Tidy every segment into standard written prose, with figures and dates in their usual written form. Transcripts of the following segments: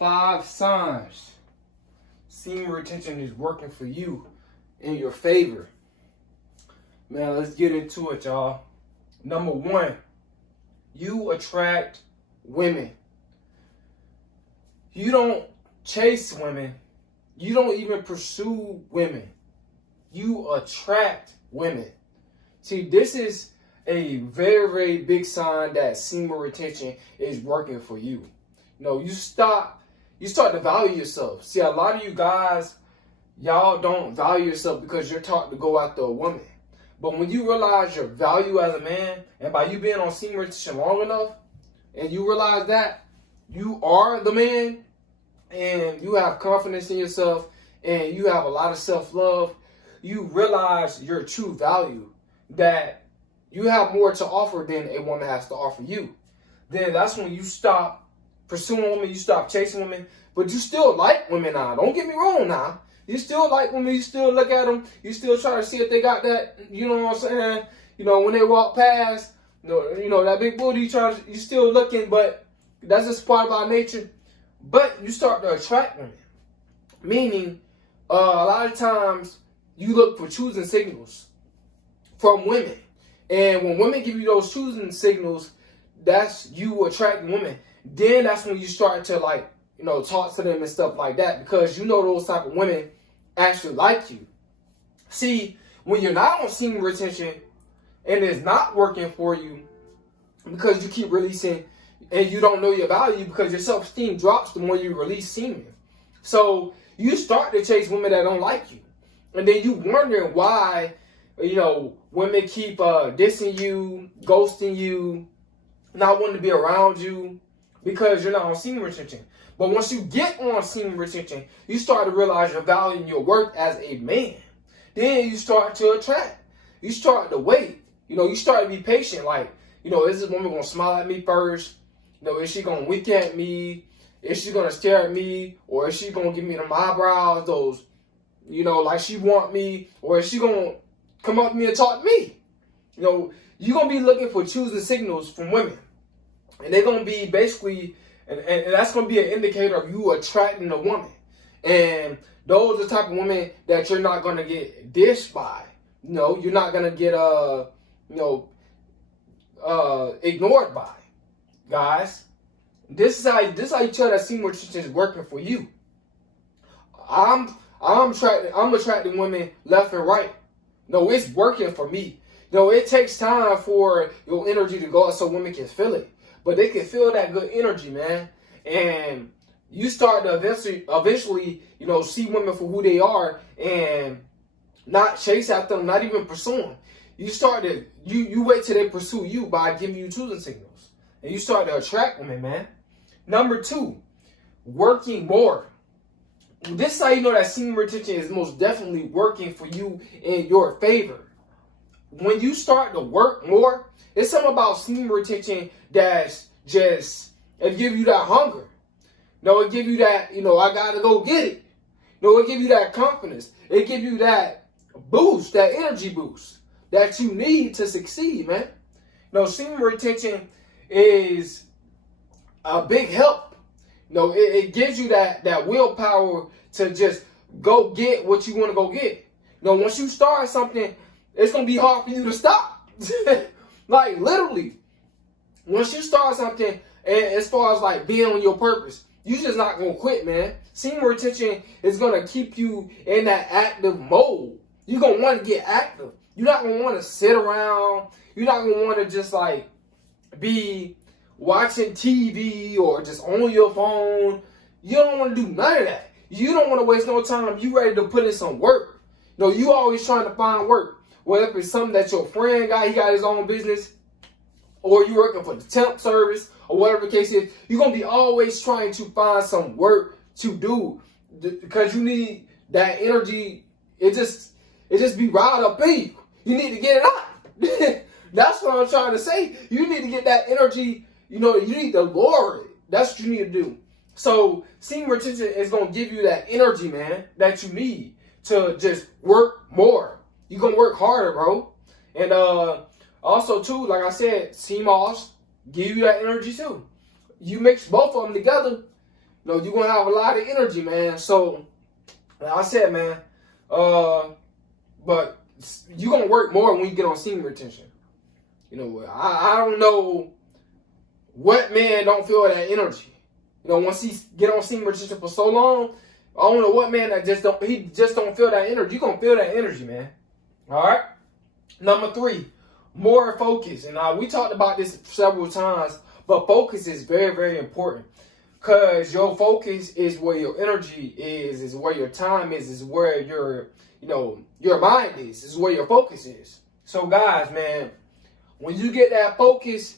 5 signs semen retention is working for you in your favor. Man, let's get into it, y'all. Number 1, you attract women. You don't chase women. You don't even pursue women. You attract women. See, this is a very, very big sign that semen retention is working for you. You know, you start to value yourself. See, a lot of you guys, y'all don't value yourself because you're taught to go after a woman. But when you realize your value as a man, and by you being on semen retention long enough, and you realize that you are the man, and you have confidence in yourself, and you have a lot of self-love, you realize your true value, that you have more to offer than a woman has to offer you. Then that's when you stop pursuing women, you stop chasing women, but you still like women now. Don't get me wrong now. You still like women, you still look at them, you still try to see if they got that, you know what I'm saying? You know, when they walk past, you know that big booty, you still looking, but that's just part of our nature. But you start to attract women. Meaning, a lot of times, you look for choosing signals from women. And when women give you those choosing signals, that's you attracting women. Then that's when you start to, like, you know, talk to them and stuff like that, because you know those type of women actually like you. See, when you're not on semen retention and it's not working for you because you keep releasing and you don't know your value, because your self-esteem drops the more you release semen. So you start to chase women that don't like you. And then you wondering why, you know, women keep dissing you, ghosting you, not wanting to be around you, because you're not on semen retention. But once you get on semen retention, you start to realize your value and your worth as a man. Then you start to attract. You start to wait. You know, you start to be patient. Like, you know, is this woman going to smile at me first? You know, is she going to wink at me? Is she going to stare at me? Or is she going to give me them eyebrows, those, you know, like she want me? Or is she going to come up to me and talk to me? You know, you're going to be looking for choosing signals from women. And they're going to be basically, and that's going to be an indicator of you attracting a woman. And those are the type of women that you're not going to get dished by. You know, you're not going to get, ignored by. Guys, this is how you tell that semen retention is working for you. I'm attracting women left and right. No, it's working for me. No, it takes time for your energy to go out so women can feel it. But they can feel that good energy, man. And you start to eventually, you know, see women for who they are and not chase after them, not even pursue them. You wait till they pursue you by giving you choosing signals. And you start to attract women, man. Number 2, working more. This is how you know that semen retention is most definitely working for you in your favor. When you start to work more, it's something about semen retention that's just, it give you that hunger. No, it give you that, you know, I gotta go get it. No, it give you that confidence. It give you that boost, that energy boost that you need to succeed, man. No, semen retention is a big help. No, it gives you that willpower to just go get what you want to go get. No, once you start something, it's going to be hard for you to stop. Like, literally. Once you start something, and as far as like being on your purpose, you just not going to quit, man. Semen retention is going to keep you in that active mode. You're going to want to get active. You're not going to want to sit around. You're not going to want to just like be watching TV or just on your phone. You don't want to do none of that. You don't want to waste no time. You ready to put in some work. No, you always trying to find work. Whether if it's something that your friend got, he got his own business, or you working for the temp service, or whatever the case is, you're going to be always trying to find some work to do, because you need that energy. It just be riled up in you. You need to get it out. That's what I'm trying to say. You need to get that energy. You know, you need to lower it. That's what you need to do. So semen retention is going to give you that energy, man, that you need to just work more. You're going to work harder, bro. And also, too, like I said, CMOS give you that energy, too. You mix both of them together, You know, you're gonna have a lot of energy, man. So, like I said, man, but you're gonna work more when you get on semen retention. You know, I don't know what man don't feel that energy. You know, once he get on semen retention for so long, I don't know what man that just don't feel that energy. You're gonna feel that energy, man. All right. Number 3, more focus. And we talked about this several times, but focus is very, very important. Because your focus is where your energy is where your time is where your mind is where your focus is. So guys, man, when you get that focus,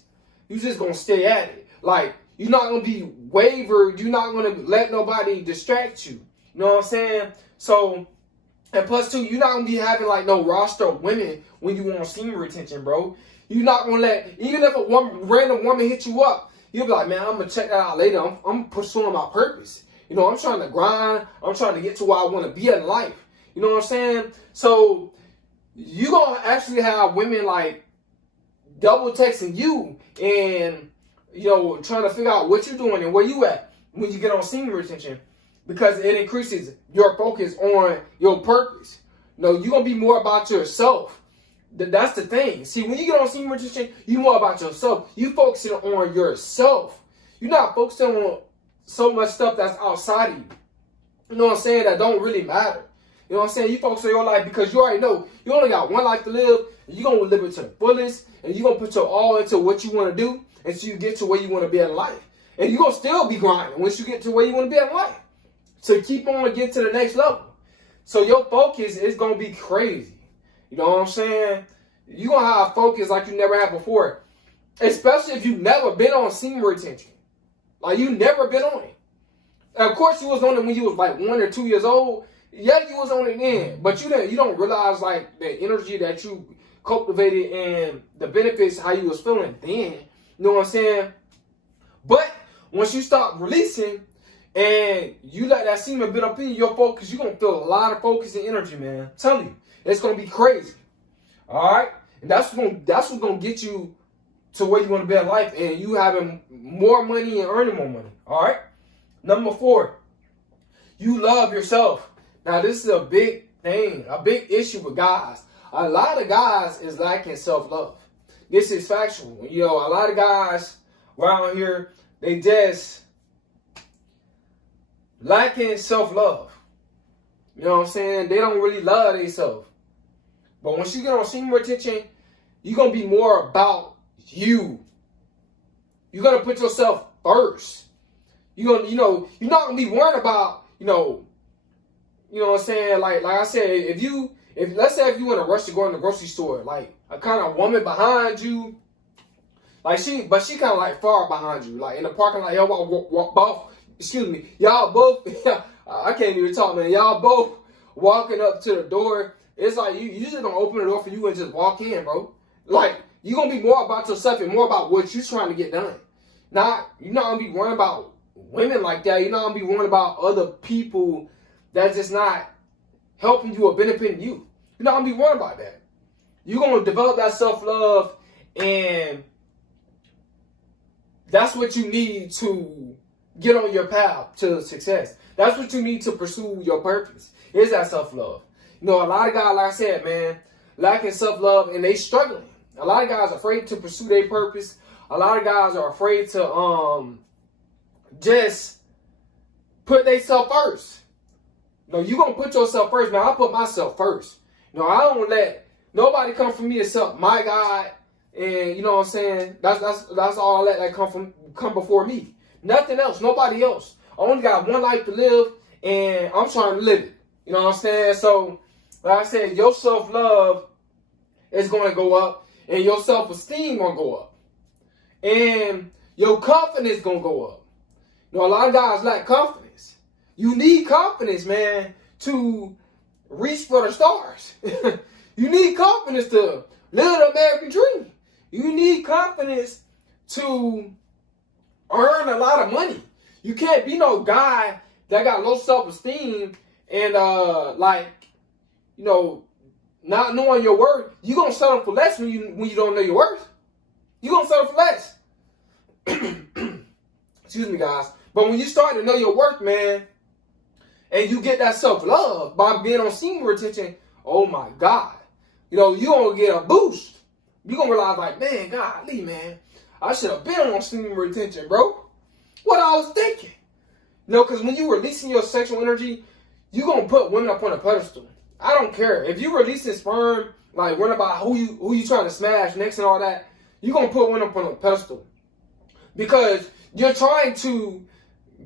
you just gonna stay at it. Like, you're not gonna be wavered. You're not gonna let nobody distract you. You know what I'm saying? So, and plus 2, you're not gonna be having like no roster of women when you want semen retention, bro. You're not gonna let, even if a random woman hit you up, you'll be like, man, I'm gonna check that out later. I'm pursuing my purpose. You know, I'm trying to grind. I'm trying to get to where I want to be in life. You know what I'm saying? So you gonna actually have women like double texting you and, you know, trying to figure out what you're doing and where you at when you get on semen retention, because it increases your focus on your purpose. You know, you're gonna be more about yourself. That's the thing. See, when you get on semen retention, you're more about yourself. You focusing on yourself. You're not focusing on so much stuff that's outside of you. You know what I'm saying? That don't really matter. You know what I'm saying? You focus on your life because you already know you only got one life to live. And you're going to live it to the fullest. And you're going to put your all into what you want to do until you get to where you want to be in life. And you're going to still be grinding once you get to where you want to be in life. So keep on getting to the next level. So your focus is going to be crazy. You know what I'm saying? You're going to have focus like you never had before. Especially if you've never been on semen retention. Like, you never been on it. And of course, you was on it when you was like 1 or 2 years old. Yeah, you was on it then. But you don't realize, like, the energy that you cultivated and the benefits, how you was feeling then. You know what I'm saying? But once you start releasing and you let that semen build up in your focus, you're going to feel a lot of focus and energy, man. I'm telling you. It's going to be crazy. All right? And that's what's going to get you to where you want to be in life, and you having more money and earning more money. All right? Number 4, you love yourself. Now, this is a big thing, a big issue with guys. A lot of guys is lacking self-love. This is factual. You know, a lot of guys around here, they just lacking self-love. You know what I'm saying? They don't really love themselves. But once you get on semen retention, you're going to be more about you. You're going to put yourself first. You're not going to be worried about, you know what I'm saying? Like I said, if let's say if you in a rush to go in the grocery store, like a kind of woman behind you, like she kind of like far behind you, like in the parking lot, y'all both, I can't even talk, man. Y'all both walking up to the door. It's like you just gonna open the door for you and just walk in, bro. Like, you're gonna be more about yourself and more about what you're trying to get done. You're not gonna be worrying about women like that. You're not gonna be worrying about other people that's just not helping you or benefiting you. You're not gonna be worried about that. You're gonna develop that self-love, and that's what you need to get on your path to success. That's what you need to pursue your purpose. Is that self-love. You know, a lot of guys, like I said, man, lacking self-love, and they struggling. A lot of guys are afraid to pursue their purpose. A lot of guys are afraid to just put themselves first. You know, you're going to put yourself first. Man, I put myself first. You know, I don't let nobody come from me except my God. And, you know what I'm saying? That's all I let that come before me. Nothing else. Nobody else. I only got one life to live, and I'm trying to live it. You know what I'm saying? So, like I said, your self-love is going to go up, and your self-esteem going to go up. And your confidence going to go up. You know, a lot of guys lack confidence. You need confidence, man, to reach for the stars. You need confidence to live the American dream. You need confidence to earn a lot of money. You can't be no guy that got low self-esteem and, not knowing your worth. You're going to settle for less when you don't know your worth. You're going to settle for less. Excuse me, guys. But when you start to know your worth, man, and you get that self-love by being on semen retention, oh my God. You know, you're going to get a boost. You're going to realize like, man, golly, man, I should have been on semen retention, bro. What I was thinking. You know, because when you're releasing your sexual energy, you're going to put women up on a pedestal. I don't care. If you're releasing sperm, like worrying about who you trying to smash next and all that, you're going to put women up on a pedestal. Because you're trying to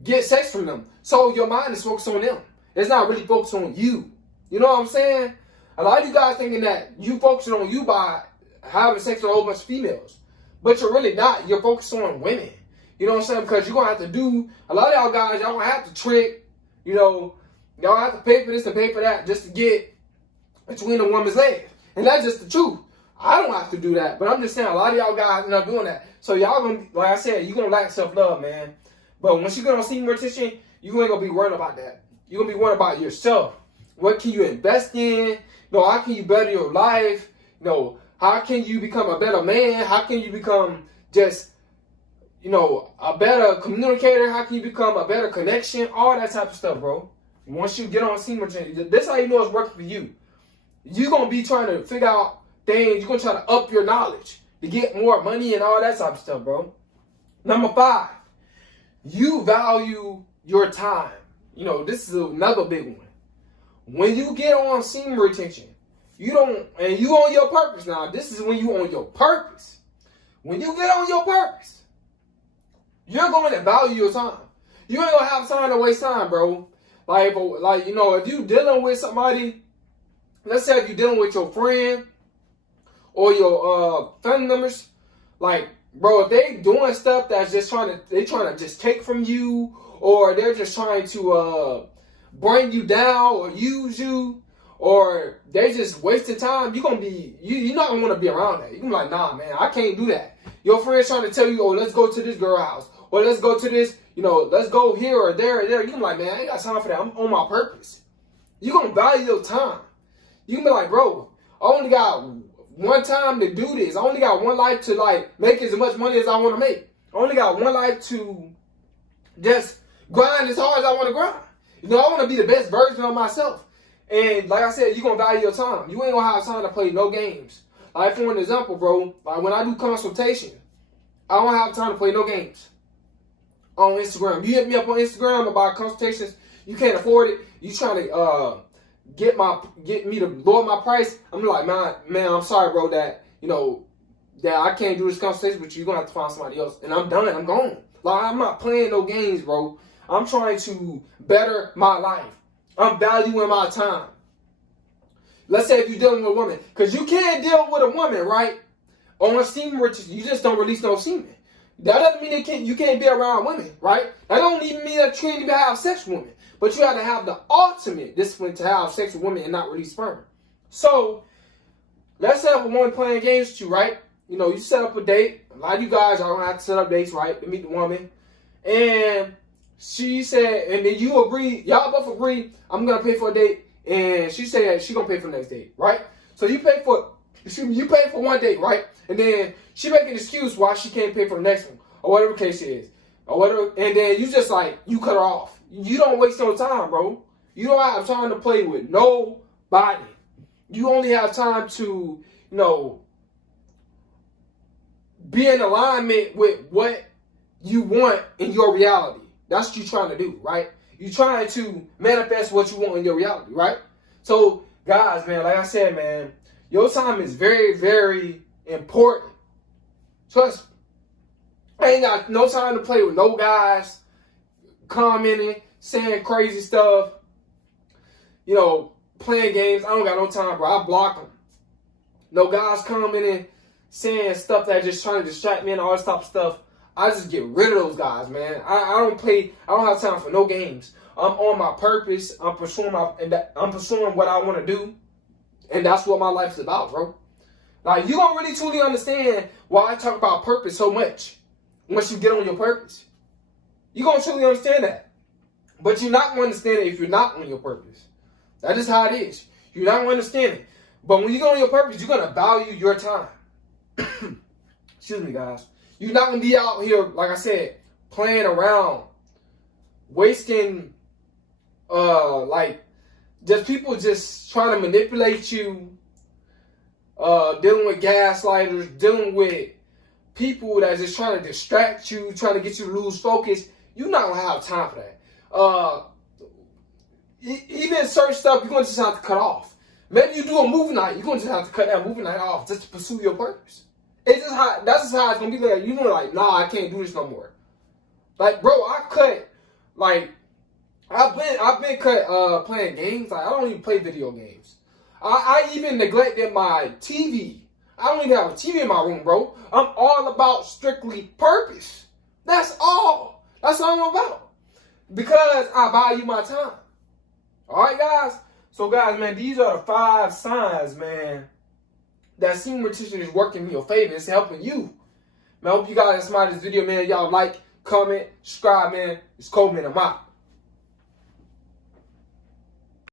get sex from them. So your mind is focused on them. It's not really focused on you. You know what I'm saying? A lot of you guys thinking that you focusing on you by having sex with a whole bunch of females. But you're really not. You're focused on women. You know what I'm saying? Because you're going to have to do, a lot of y'all guys, y'all going to have to trick, you know, y'all have to pay for this and pay for that just to get between a woman's legs. And that's just the truth. I don't have to do that. But I'm just saying, a lot of y'all guys are not doing that. So y'all going to, like I said, you're going to lack self-love, man. But once you get on semen retention, you ain't going to be worried about that. You're going to be worried about yourself. What can you invest in? You know, how can you better your life? You know, how can you become a better man? How can you become just, you know, a better communicator? How can you become a better connection? All that type of stuff, bro. Once you get on semen retention, this is how you know it's working for you. You're going to be trying to figure out things. You're going to try to up your knowledge to get more money and all that type of stuff, bro. Number 5, you value your time. You know, this is another big one. When you get on semen retention, you don't, and you on your purpose now. This is when you on your purpose. When you get on your purpose, you're going to value your time. You ain't going to have time to waste time, bro. Like, you know, if you dealing with somebody, let's say if you're dealing with your friend or your family members, like, bro, if they doing stuff that's just trying to just take from you, or they're just trying to bring you down or use you, or they're just wasting time, you're not gonna want to be around that. You're gonna be like, nah, man, I can't do that. Your friend's trying to tell you, oh, let's go to this girl house, or let's go to this, you know, let's go here or there or there. You're like, man, I ain't got time for that. I'm on my purpose. You're gonna value your time. You can be like, bro, I only got one time to do this. I only got one life to like make as much money as I want to make. I only got one life to just grind as hard as I want to grind. You know, I want to be the best version of myself. And like I said, you're going to value your time. You ain't going to have time to play no games. Like for an example, bro, like when I do consultation, I don't have time to play no games on Instagram. You hit me up on Instagram about consultations, you can't afford it. You trying to get me to lower my price. I'm like, man, I'm sorry, bro, that, you know, that I can't do this consultation with you. You're going to have to find somebody else. And I'm done. I'm gone. Like, I'm not playing no games, bro. I'm trying to better my life. I'm valuing my time. Let's say if you're dealing with a woman, because you can't deal with a woman, right, on a semen retention. You just don't release no semen. That doesn't mean you can't be around women, right? That don't even mean that you can't even have sex with women. But you have to have the ultimate discipline to have sex with women and not release sperm. So, let's say if a woman playing games with you, right? You know, you set up a date. A lot of you guys are going to have to set up dates, right, to meet the woman. And she said, and then you agree, y'all both agree, I'm going to pay for a date. And she said she's going to pay for the next date, right? So you pay for one date, right? And then she make an excuse why she can't pay for the next one, or whatever the case is. Or whatever, and then you just like, you cut her off. You don't waste no time, bro. You don't have time to play with nobody. You only have time to, you know, be in alignment with what you want in your reality. That's what you're trying to do, right? You're trying to manifest what you want in your reality, right? So, guys, man, like I said, man, your time is very, very important. Trust me. I ain't got no time to play with no guys commenting, saying crazy stuff, you know, playing games. I don't got no time, bro. I block them. No guys commenting, saying stuff that just trying to distract me and all this type of stuff. I just get rid of those guys, man. I don't have time for no games. I'm on my purpose. I'm pursuing what I want to do. And that's what my life's about, bro. Like, you don't really truly understand why I talk about purpose so much once you get on your purpose. You're going to truly understand that. But you're not going to understand it if you're not on your purpose. That is how it is. You're not going to understand it. But when you go on your purpose, you're going to value your time. Excuse me, guys. You're not going to be out here, like I said, playing around wasting, like, just people just trying to manipulate you, dealing with gaslighters, dealing with people that's just trying to distract you, trying to get you to lose focus. You're not gonna have time for that. Even certain stuff, you're gonna just have to cut off. Maybe you do a movie night, you're gonna just have to cut that movie night off just to pursue your purpose. That's just how it's gonna be. Like, you know, like, nah, I can't do this no more. Like, bro, I cut, like, I've been cut playing games. Like, I don't even play video games. I even neglected my TV. I don't even have a TV in my room, bro. I'm all about strictly purpose. That's all. That's all I'm about. Because I value my time. Alright, guys? So, guys, man, these are the 5 signs, man, that semen retention is working in your favor. It's helping you. Man, I hope you guys smile this video, man. Y'all like, comment, subscribe, man. It's Coleman. I'm out.